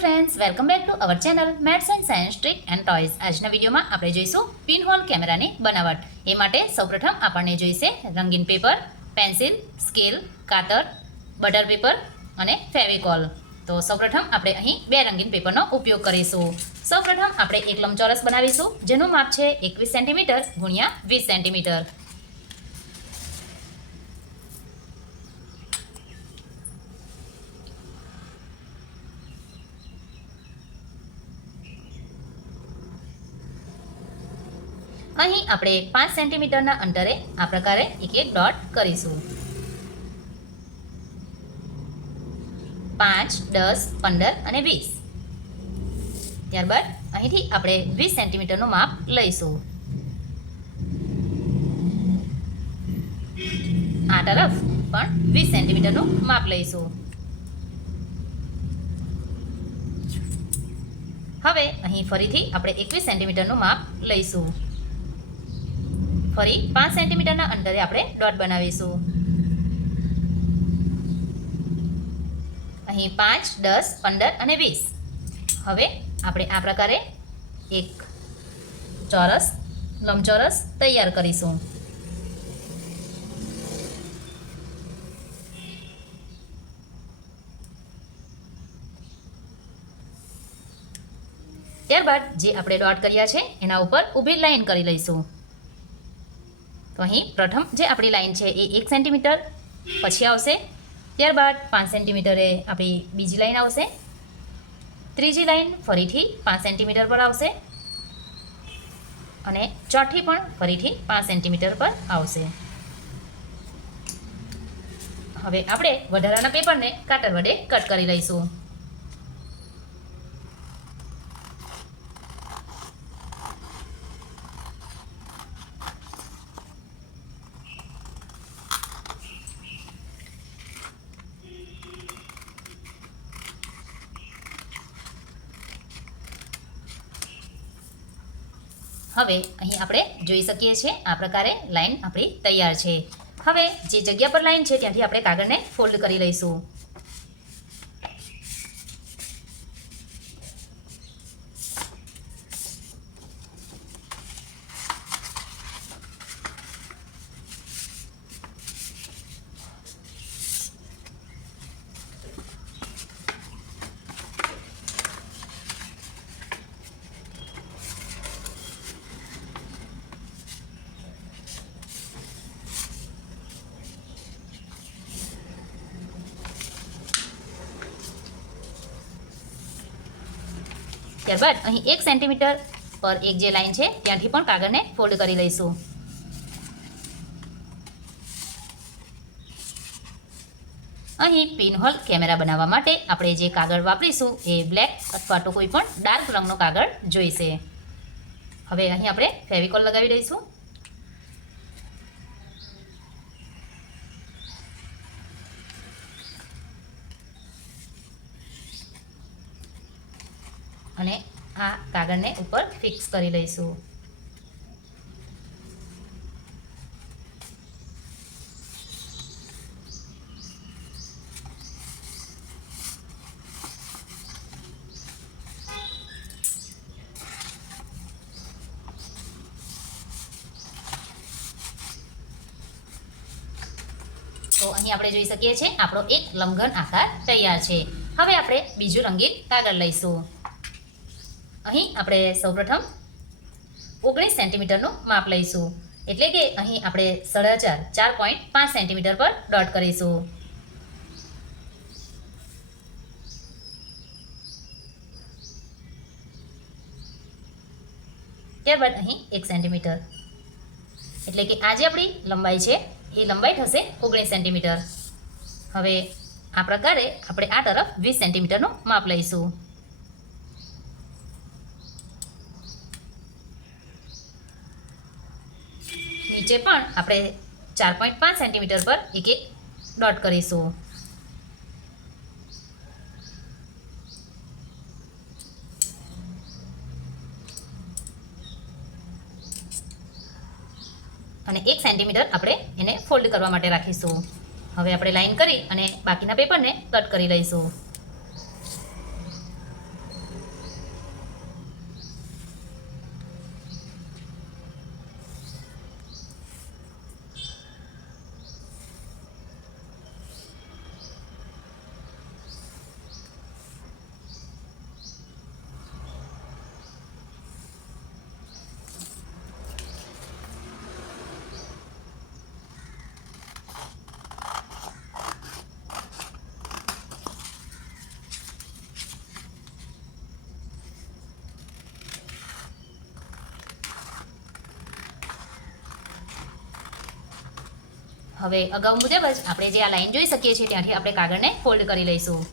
Friends, welcome back to our channel maths and science trick and toys. આજના વિડીયોમાં આપણે જોઈશું પિનહોલ કેમેરાની બનાવટ. એ માટે સૌપ્રથમ આપણને જોઈશે રંગીન પેપર, પેન્સિલ, સ્કેલ, કાતર, બટર પેપર અને ફેવિકોલ. તો સૌપ્રથમ આપણે અહીં બે રંગીન પેપરનો ઉપયોગ કરીશું. સૌપ્રથમ આપણે એક લંબચોરસ બનાવીશું જેનું માપ છે 21 સેન્ટીમીટર ગુણ્યા 20 સેન્ટીમીટર. અહીં આપણે 5 સેન્ટીમીટરના અંતરે આ પ્રકારે એક એક ડોટ કરીશું. 5, 10, 15 અને 20. ત્યારબાદ અહીંથી આપણે 20 સેન્ટીમીટરનું માપ લઈશું. આ તરફ પણ 20 સેન્ટીમીટરનું માપ લઈશું. હવે અહીં ફરીથી આપણે 21 સેન્ટીમીટરનું માપ લઈશું. ફરી 5 સેન્ટીમીટરના અંતરે આપણે ડોટ બનાવીશું. અહીં 5, 10, 15 અને 20. હવે આપણે આ પ્રકારે એક ચોરસ લંબચોરસ તૈયાર કરીશું. ત્યારબાદ જે આપણે ડોટ કર્યા છે એના ઉપર ઊભી લાઈન કરી લઈશું. તો અહીં પ્રથમ જે આપણી લાઈન છે એ 1 સેન્ટીમીટર પછી આવશે. ત્યારબાદ 5 સેન્ટીમીટરે આપણી બીજી લાઈન આવશે. ત્રીજી લાઈન ફરીથી 5 સેન્ટીમીટર પર આવશે અને ચોથી પણ ફરીથી 5 સેન્ટીમીટર પર આવશે. હવે આપણે વધારાના પેપરને કાતર વડે કટ કરી લઈશું. હવે અહીં આપણે જોઈ શકીએ છીએ આ પ્રકારે લાઈન આપણી તૈયાર છે. હવે જે જગ્યા પર લાઈન છે ત્યાંથી આપણે કાગળને ફોલ્ડ કરી લઈશું. ત્યારબાદ અહીં 1 સેન્ટીમીટર પર એક જે લાઈન છે ત્યાંથી પણ કાગળને ફોલ્ડ કરી લઈશું. અહીં પિનહોલ કેમેરા બનાવવા માટે આપણે જે કાગળ વાપરીશું એ બ્લેક અથવા તો કોઈ પણ ડાર્ક રંગનો કાગળ જોઈશે. હવે અહીં આપણે ફેવિકોલ લગાવી દઈશું. અને આ કાગળને ઉપર ફિક્સ કરી લઈશું. તો અહીં આપણે જોઈ શકીએ છીએ આપણો એક લંબઘન આકાર તૈયાર છે. હવે આપણે બીજું રંગીન કાગળ લઈશું. અહીં આપણે સૌપ્રથમ 19 સેન્ટીમીટરનું માપ લઈશું. એટલે કે અહીં આપણે 4.5 સેન્ટીમીટર પર ડોટ કરીશું. ત્યારબાદ અહીં 1 સેન્ટીમીટર. એટલે કે આ જે આપણી લંબાઈ છે એ લંબાઈ થશે 19 સેન્ટીમીટર. હવે આ પ્રકારે આપણે આ તરફ 20 સેન્ટીમીટરનું માપ લઈશું. નીચે પણ આપણે 4.5 સેન્ટીમીટર પર એક એક ડોટ કરીશું. અને 1 સેન્ટીમીટર આપણે એને ફોલ્ડ કરવા માટે રાખીશું. હવે આપણે લાઈન કરી અને બાકીના પેપરને કટ કરી લઈશું. હવે અગાઉ મુજબ જ આપણે જે આ લાઈન જોઈ શકીએ છીએ ત્યાંથી આપણે કાગળને ફોલ્ડ કરી લઈશું.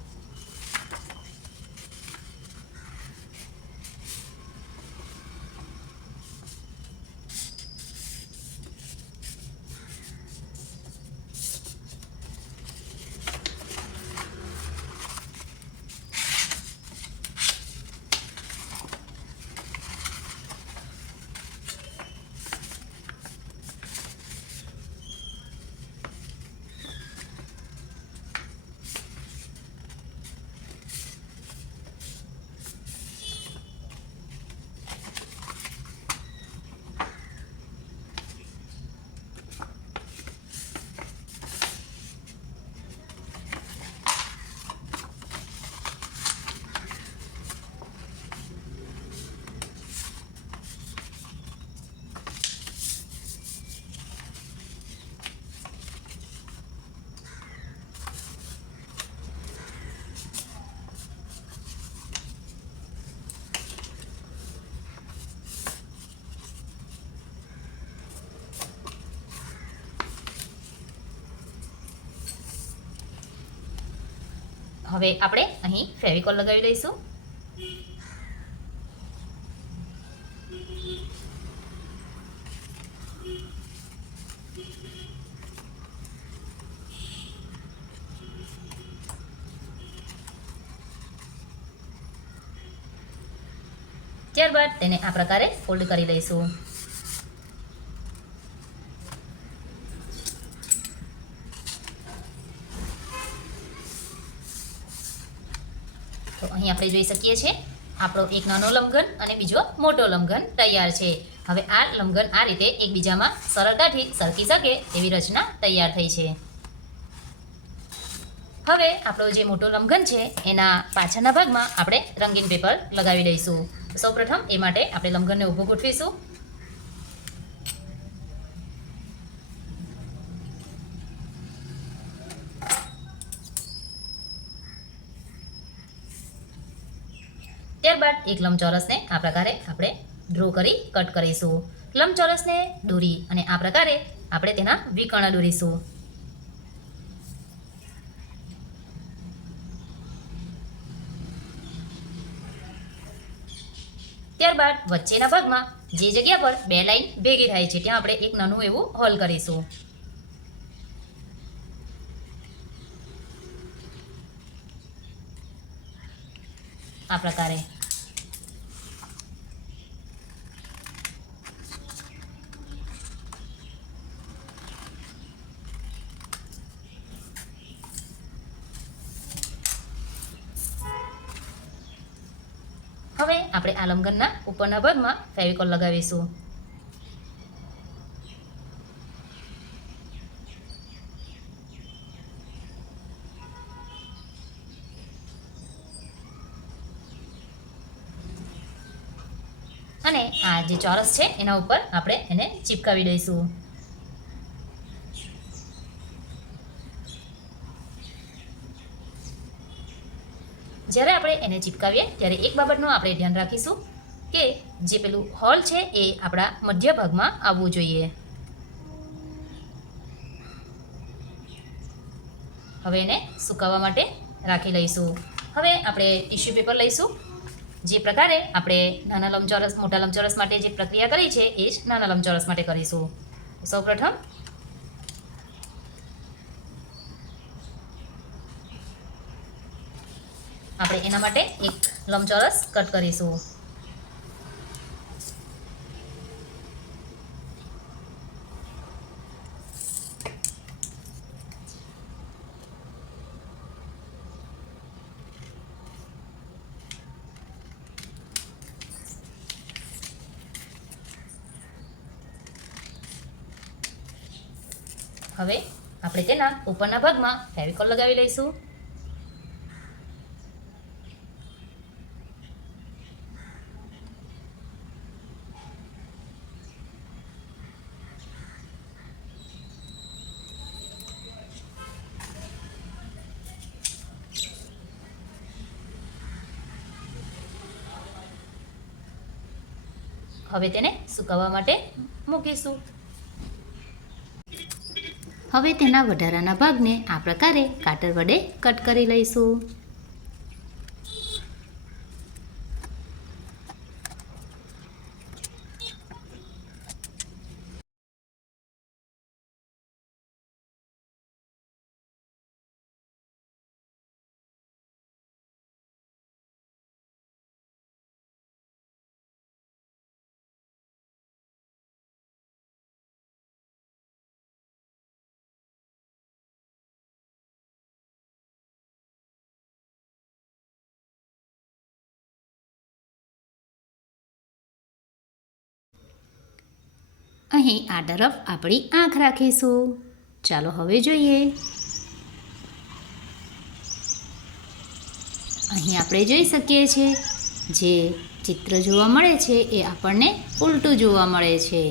હવે આપણે અહીં ફેવિકોલ લગાવી દઈશું. ત્યારબાદ તેને આ પ્રકારે ફોલ્ડ કરી દઈશું. તો અહીં આપણે જોઈ શકીએ છીએ આપણો એક નાનો લંબઘન અને બીજો મોટો લંબઘન તૈયાર છે. હવે આ લંબઘન આ રીતે એકબીજામાં સરળતાથી સરકી શકે એવી રચના તૈયાર થઈ છે. હવે આપણો જે મોટો લંબઘન છે એના પાછળના ભાગમાં આપણે રંગીન પેપર લગાવી દઈશું. સૌપ્રથમ એ માટે આપણે લંબઘનને ઊભું ગોઠવીશું. ત્યારબાદ એક લંબચોરસને આ પ્રકારે આપણે ડ્રો કરી કટ કરીશું. લંબચોરસને દોરી અને આ પ્રકારે આપણે તેના વિકર્ણ દોરીશું. ત્યારબાદ વચ્ચેના ભાગમાં જે જગ્યા પર બે લાઈન ભેગી થાય છે ત્યાં આપણે એક નાનું એવું હોલ કરીશું. આ પ્રકારે હવે આપણે આ લંબઘનના ઉપરના ભાગમાં ફેવિકોલ લગાવીશું. અને આ જે ચોરસ છે એના ઉપર આપણે એને ચિપકાવી દઈશું. જ્યારે આપણે એને ચિપકાવીએ ત્યારે એક બાબતનું આપણે ધ્યાન રાખીશું કે જે પેલું હોલ છે એ આપણા મધ્ય ભાગમાં આવવું જોઈએ. હવે એને સુકાવવા માટે રાખી લઈશું. હવે આપણે ટીશ્યુ પેપર લઈશું. જે પ્રકારે આપણે નાના લંબચોરસ મોટા લંબચોરસ માટે જે પ્રક્રિયા કરી છે એ જ નાના લંબચોરસ માટે કરીશું. સૌપ્રથમ આપણે એના માટે એક લંબચોરસ કટ કરીશું. હવે આપણે તેના ઉપરના ભાગમાં ફેવિકોલ લગાવી લઈશું. હવે તેને સુકાવવા માટે મૂકીશું. હવે તેના વધારાના ભાગને આ પ્રકારે કાતર વડે કટ કરી લઈશું. અહીં આ તરફ આપણી આંખ રાખીશું. ચાલો હવે જોઈએ. અહીં આપણે જોઈ શકીએ છીએ જે ચિત્ર જોવા મળે છે એ આપણને ઉલટું જોવા મળે છે.